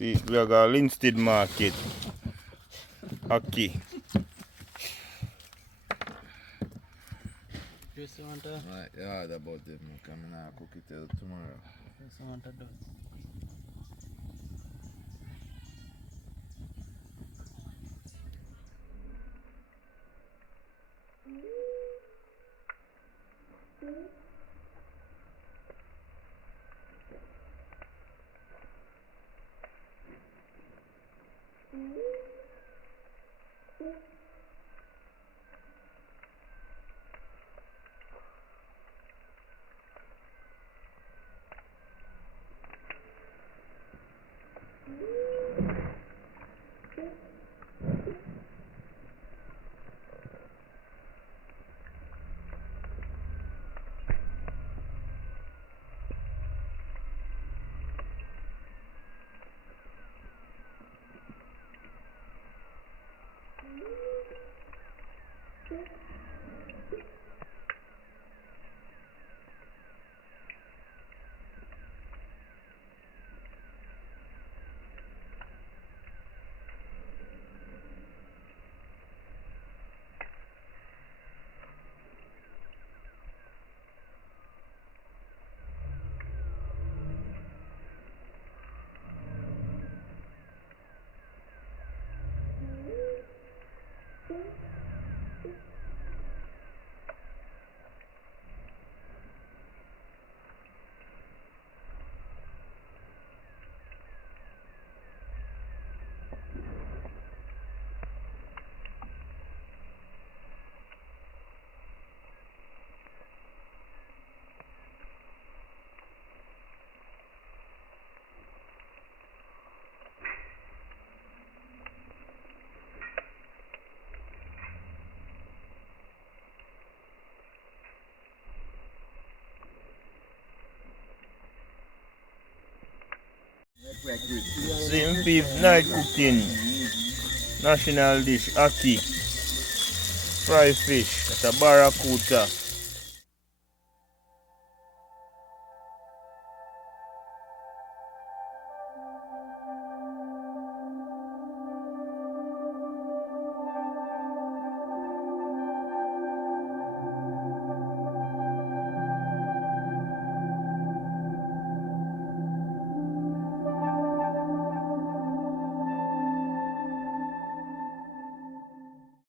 See, we have got Linstead Market. Aki. Just want to. Right, yeah, about it. I'm coming out cook it till tomorrow. Just want to do. Same beef night cooking. National dish, Aki. Fried fish. That's a barracuda.